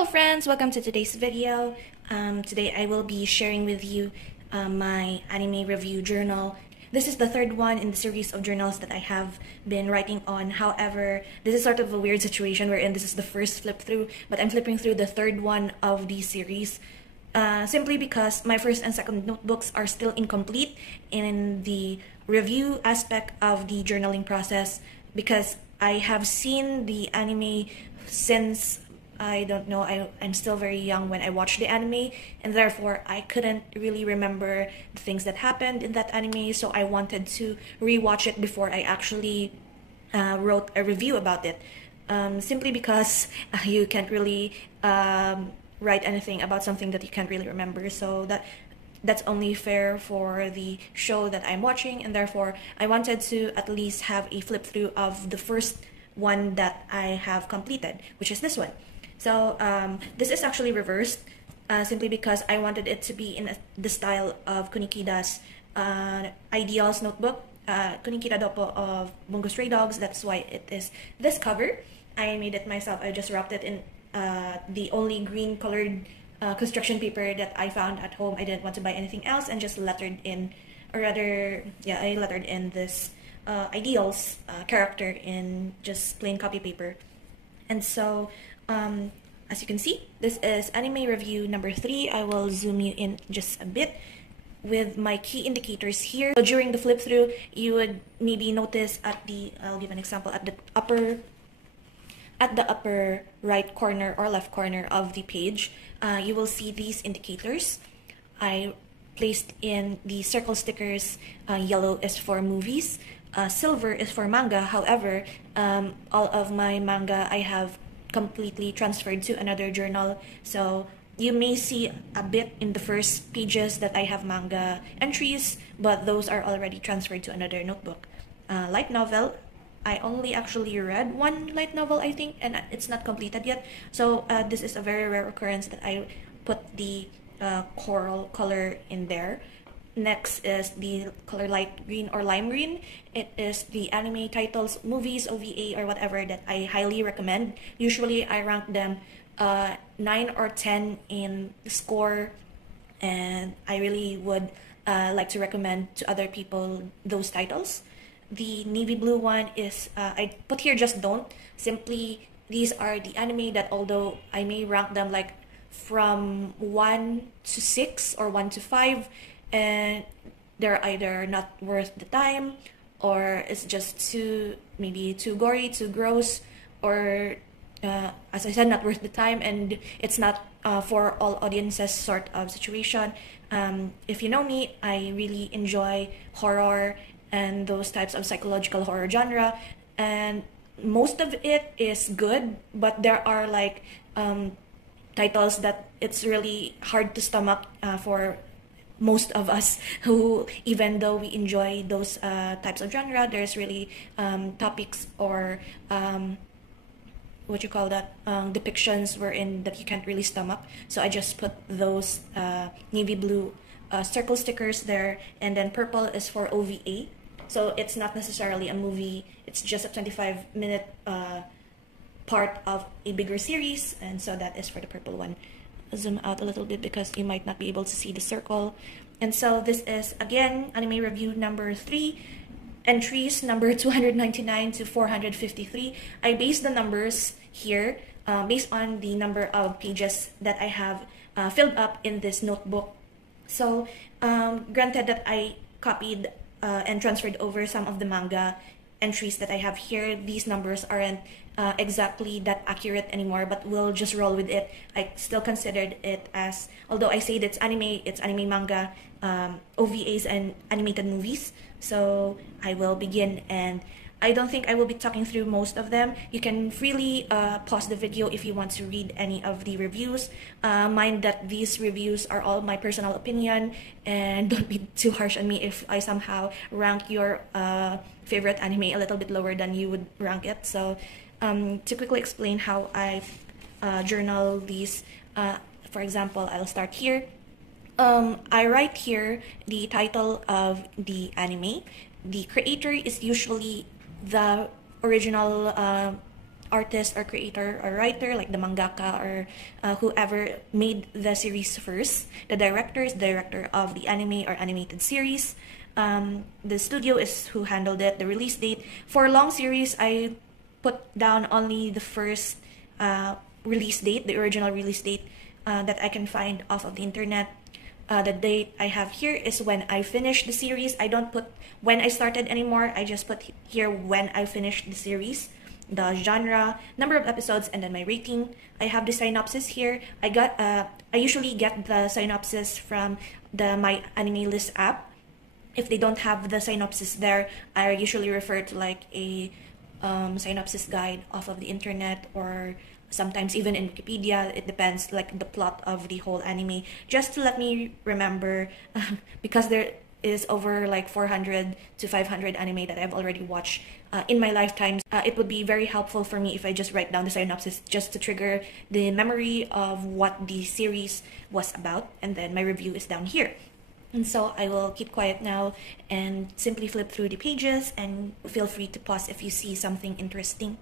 Hello friends, welcome to today's video. Today I will be sharing with you my anime review journal. This is the third one in the series of journals that I have been writing on. However, this is sort of a weird situation wherein this is the first flip through, but I'm flipping through the third one of the series. Simply because my first and second notebooks are still incomplete in the review aspect of the journaling process, because I have seen the anime since, I don't know, I'm still very young when I watched the anime, and therefore I couldn't really remember the things that happened in that anime, so I wanted to rewatch it before I actually wrote a review about it. Simply because you can't really write anything about something that you can't really remember, so that's only fair for the show that I'm watching, and therefore I wanted to at least have a flip through of the first one that I have completed, which is this one. So this is actually reversed, simply because I wanted it to be in the style of Kunikida's Ideals notebook, Kunikida Doppo of Bungo Stray Dogs. That's why it is this cover. I made it myself. I just wrapped it in the only green colored construction paper that I found at home. I didn't want to buy anything else, and just lettered in, or rather, yeah, I lettered in this Ideals character in just plain copy paper. And so, as you can see, this is anime review number 3. I will zoom you in just a bit with my key indicators here. So during the flip through, you would maybe notice at the, I'll give an example, at the upper right corner or left corner of the page, you will see these indicators. I placed in the circle stickers. Yellow is for movies, silver is for manga. However, all of my manga I have completely transferred to another journal, so you may see a bit in the first pages that I have manga entries, but those are already transferred to another notebook. Light novel, I only actually read one light novel, I think, and it's not completed yet. So this is a very rare occurrence that I put the coral color in there. Next is the color light green or lime green. It is the anime titles, movies, OVA, or whatever that I highly recommend. Usually I rank them 9 or 10 in score, and I really would like to recommend to other people those titles. The navy blue one is, I put here just don't. Simply, these are the anime that, although I may rank them like from 1 to 6 or 1 to 5, and they're either not worth the time, or it's just maybe too gory, too gross, or as I said, not worth the time, and it's not for all audiences sort of situation. If you know me, I really enjoy horror and those types of psychological horror genre, and most of it is good, but there are like titles that it's really hard to stomach for most of us, who, even though we enjoy those types of genre, there's really topics or what you call that, depictions wherein that you can't really stomach. So I just put those navy blue circle stickers there, and then purple is for OVA. So it's not necessarily a movie, it's just a 25-minute part of a bigger series, and so that is for the purple one. Zoom out a little bit because you might not be able to see the circle. And so this is, again, anime review number 3, entries number 299 to 453. I based the numbers here based on the number of pages that I have filled up in this notebook. So granted that I copied and transferred over some of the manga entries that I have here, these numbers aren't exactly that accurate anymore, but we'll just roll with it. I still considered it as, although I say that it's anime, manga, OVAs, and animated movies. So I will begin, and I don't think I will be talking through most of them. You can freely pause the video if you want to read any of the reviews. Mind that these reviews are all my personal opinion, and don't be too harsh on me if I somehow rank your favorite anime a little bit lower than you would rank it. So to quickly explain how I journal these, for example, I'll start here. I write here the title of the anime. The creator is usually the original artist or creator or writer, like the mangaka or whoever made the series first. The director is the director of the anime or animated series. The studio is who handled it. The release date for long series, I put down only the first release date, the original release date that I can find off of the internet. The date I have here is when I finished the series. I don't put when I started anymore. I just put here when I finished the series, the genre, number of episodes, and then my rating. I have the synopsis here. I usually get the synopsis from the My Anime List app. If they don't have the synopsis there, I usually refer to like a synopsis guide off of the internet, or sometimes even in Wikipedia. It depends, like the plot of the whole anime, just to let me remember, because there is over like 400 to 500 anime that I've already watched in my lifetime. It would be very helpful for me if I just write down the synopsis, just to trigger the memory of what the series was about, and then my review is down here. And so I will keep quiet now and simply flip through the pages, and feel free to pause if you see something interesting.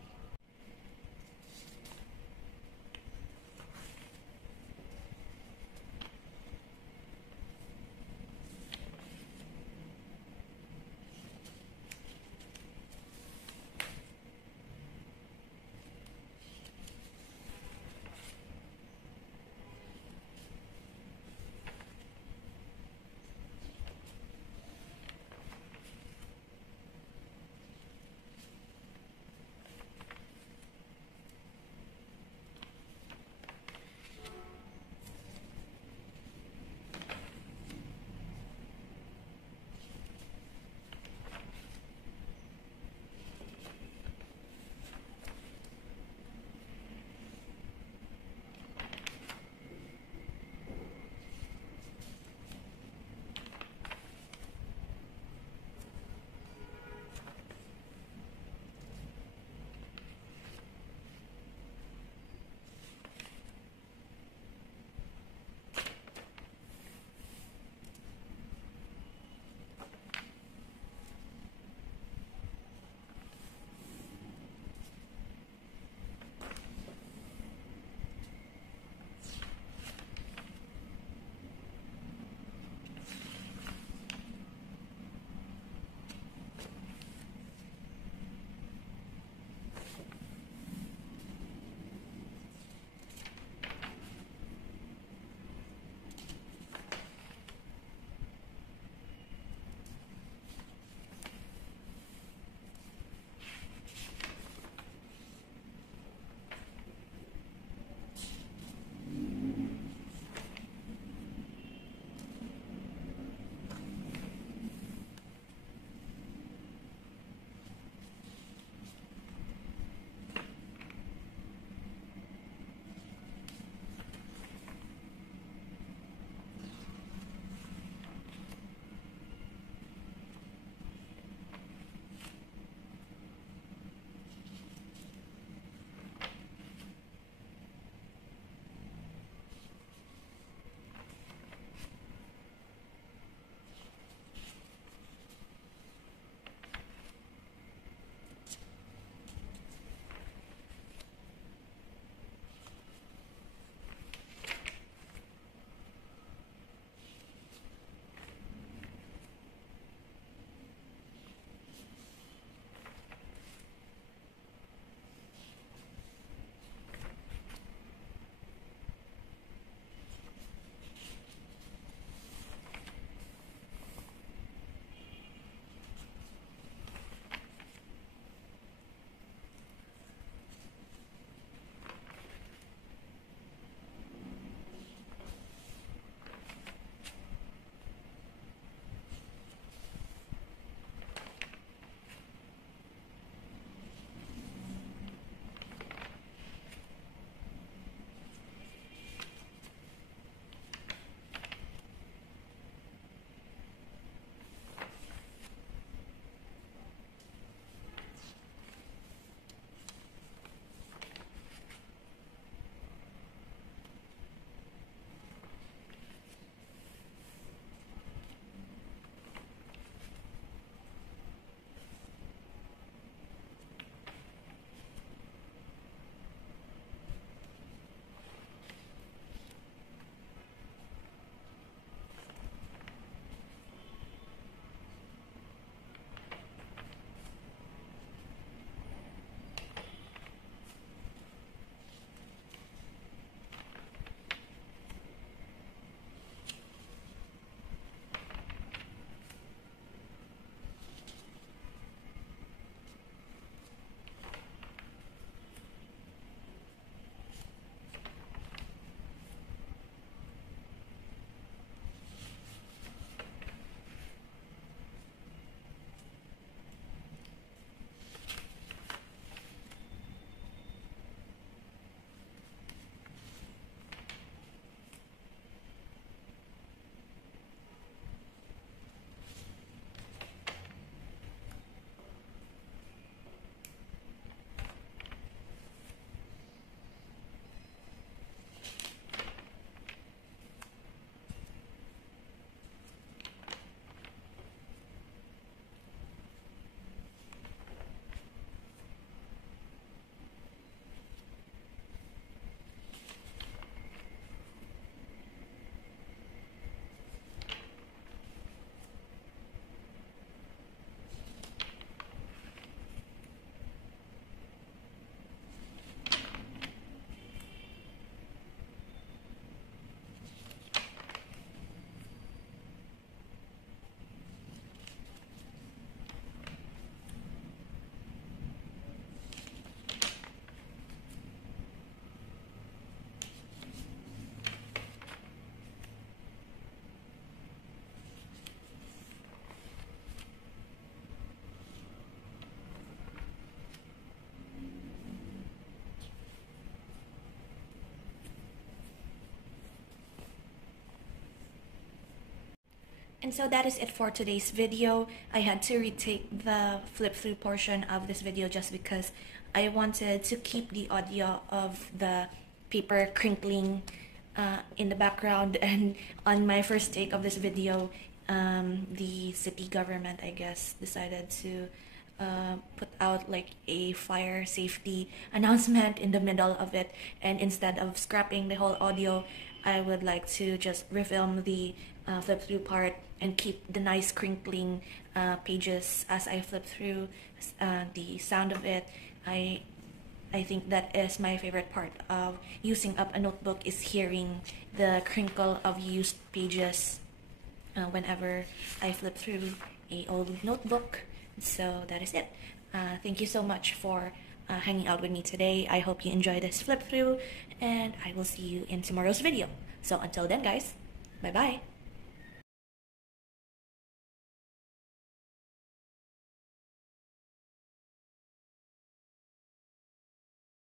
And so that is it for today's video. I had to retake the flip through portion of this video just because I wanted to keep the audio of the paper crinkling in the background. And on my first take of this video, the city government, I guess, decided to put out like a fire safety announcement in the middle of it, and instead of scrapping the whole audio, I would like to just refilm the flip through part and keep the nice crinkling pages as I flip through. The sound of it, I think that is my favorite part of using up a notebook, is hearing the crinkle of used pages whenever I flip through a old notebook. So that is it. Thank you so much for hanging out with me today. I hope you enjoyed this flip through, and I will see you in tomorrow's video. So until then, guys, bye bye.